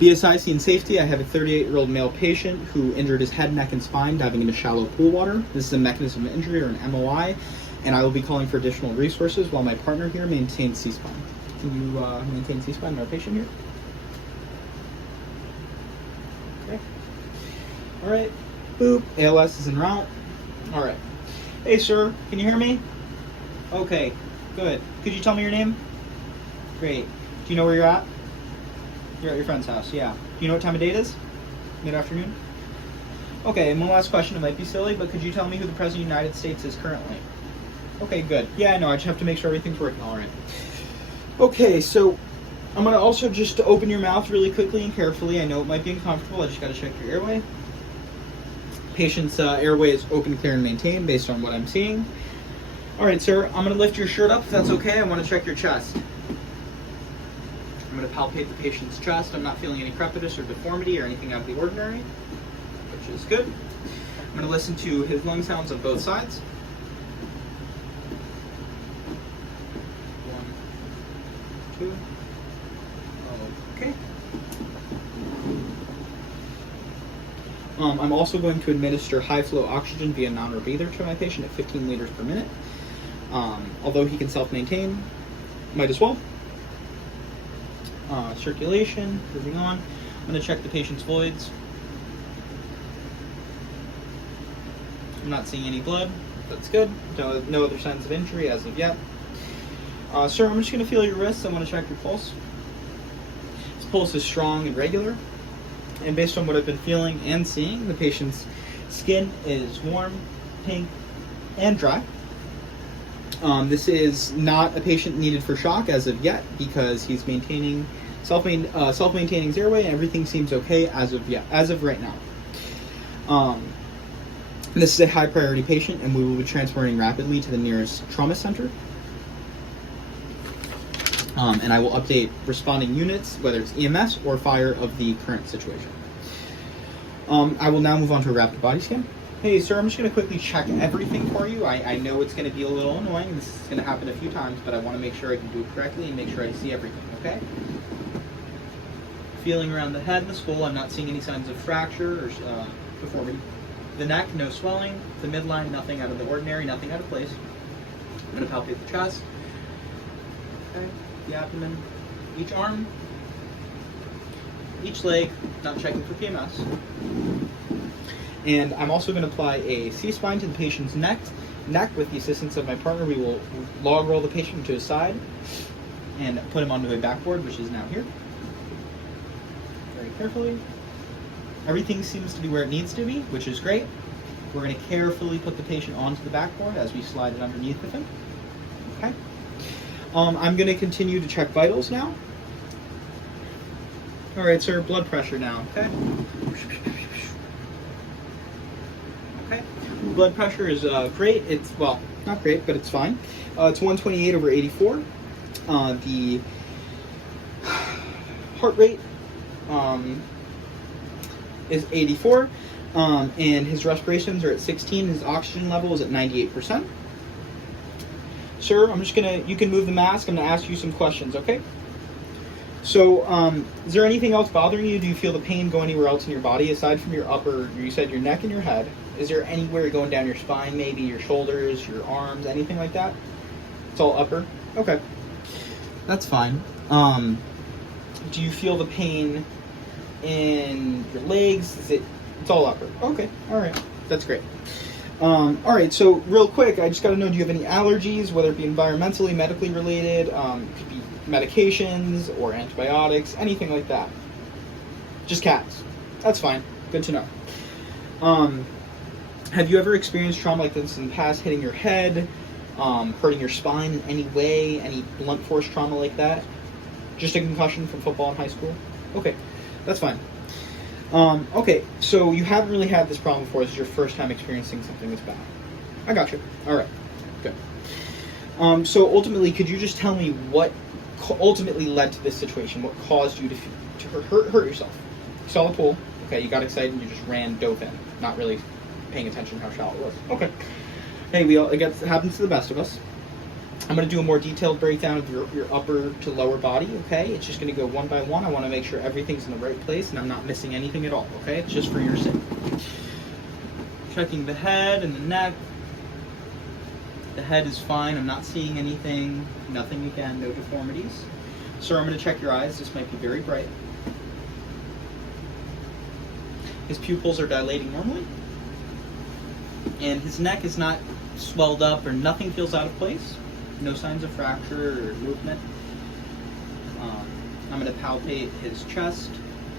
BSI Scene Safety, I have a 38-year-old male patient who injured his head, neck, and spine diving into shallow pool water. This is a mechanism of injury, or an MOI, and I will be calling for additional resources while my partner here maintains C-spine. Can you maintain C-spine on our patient here? Okay. All right. Boop. ALS is en route. All right. Hey, sir. Can you hear me? Okay. Good. Could you tell me your name? Great. Do you know where you're at? You're at your friend's house, yeah. Do you know what time of day it is? Mid-afternoon? Okay, and one last question. It might be silly, but could you tell me who the President of the United States is currently? Okay, good. Yeah, I know. I just have to make sure everything's working all right. Okay, so I'm going to also just open your mouth really quickly and carefully. I know it might be uncomfortable. I just got to check your airway. Patient's airway is open, clear, and maintained based on what I'm seeing. All right, sir. I'm going to lift your shirt up if that's okay. I want to check your chest. I'm going to palpate the patient's chest. I'm not feeling any crepitus or deformity or anything out of the ordinary, which is good. I'm going to listen to his lung sounds on both sides. 1, 2. Okay. I'm also going to administer high-flow oxygen via non-rebreather to my patient at 15 liters per minute. Although he can self-maintain, might as well. Circulation, moving on. I'm going to check the patient's fluids. I'm not seeing any blood. That's good. No other signs of injury as of yet. Sir, I'm just going to feel your wrist. I want to check your pulse. His pulse is strong and regular. And based on what I've been feeling and seeing, the patient's skin is warm, pink, and dry. This is not a patient needed for shock as of yet because he's maintaining self-maintaining his airway and everything seems okay as of right now. This is a high priority patient and we will be transporting rapidly to the nearest trauma center. And I will update responding units, whether it's EMS or fire, of the current situation. I will now move on to a rapid body scan. Hey, sir, I'm just going to quickly check everything for you. I know it's going to be a little annoying. This is going to happen a few times, but I want to make sure I can do it correctly and make sure I see everything, okay? Feeling around the head and the skull, I'm not seeing any signs of fracture or deformity. The neck, no swelling. The midline, nothing out of the ordinary, nothing out of place. I'm going to palpate the chest. Okay, the abdomen, each arm, each leg, not checking for PMS. And I'm also going to apply a C-spine to the patient's neck. With the assistance of my partner, we will log roll the patient to his side and put him onto a backboard, which is now here. Very carefully. Everything seems to be where it needs to be, which is great. We're going to carefully put the patient onto the backboard as we slide it underneath of him. Okay. I'm going to continue to check vitals now. All right, sir, blood pressure now, okay? Okay, blood pressure is great. It's, well, not great, but it's fine. It's 128/84. The heart rate is 84, and his respirations are at 16. His oxygen level is at 98%. Sir, I'm just gonna, you can move the mask. I'm gonna ask you some questions, okay? So, is there anything else bothering you? Do you feel the pain go anywhere else in your body aside from your upper, you said your neck and your head? Is there anywhere going down your spine, maybe your shoulders, your arms, anything like that? It's all upper? Okay. That's fine. Do you feel the pain in your legs? It's all upper? Okay, alright. That's great. Alright, so real quick, I just gotta know, do you have any allergies, whether it be environmentally, medically related? It could be medications or antibiotics, anything like that. Just cats. That's fine. Good to know. Have you ever experienced trauma like this in the past, hitting your head, hurting your spine in any way, any blunt force trauma like that? Just a concussion from football in high school? Okay, that's fine. Okay, so you haven't really had this problem before. This is your first time experiencing something this bad. I got you. All right, good. So ultimately, could you just tell me what ultimately led to this situation? What caused you to hurt yourself? You saw the pool. Okay, you got excited and you just dove in, not really paying attention how shallow it was. Okay. Hey, it happens to the best of us. I'm going to do a more detailed breakdown of your upper to lower body, okay? It's just going to go one by one. I want to make sure everything's in the right place and I'm not missing anything at all, okay? It's just for your sake. Checking the head and the neck. The head is fine. I'm not seeing anything. Nothing again, no deformities. Sir, I'm going to check your eyes. This might be very bright. His pupils are dilating normally. And his neck is not swelled up or nothing feels out of place. No signs of fracture or movement. I'm going to palpate his chest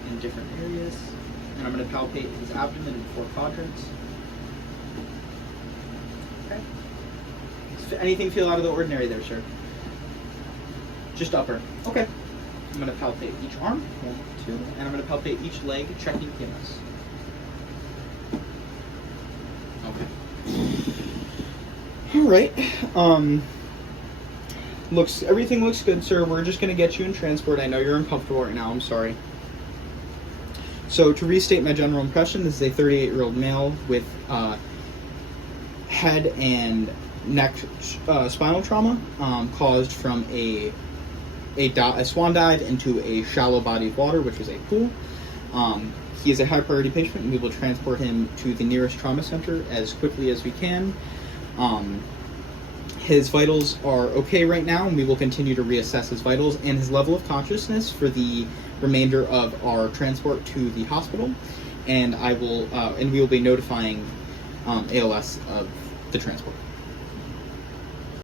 in different areas. And I'm going to palpate his abdomen in 4 quadrants. Okay. Does anything feel out of the ordinary there, sir? Just upper. Okay. I'm going to palpate each arm, 1, 2, and I'm going to palpate each leg, checking PMS. Okay. All right. Everything looks good, sir. We're just going to get you in transport. I know you're uncomfortable right now. I'm sorry. So to restate my general impression, this is a 38-year-old male with head and neck spinal trauma caused from a swan dive into a shallow body of water, which was a pool. He is a high priority patient, and we will transport him to the nearest trauma center as quickly as we can. His vitals are okay right now, and we will continue to reassess his vitals and his level of consciousness for the remainder of our transport to the hospital. And we will be notifying ALS of the transport.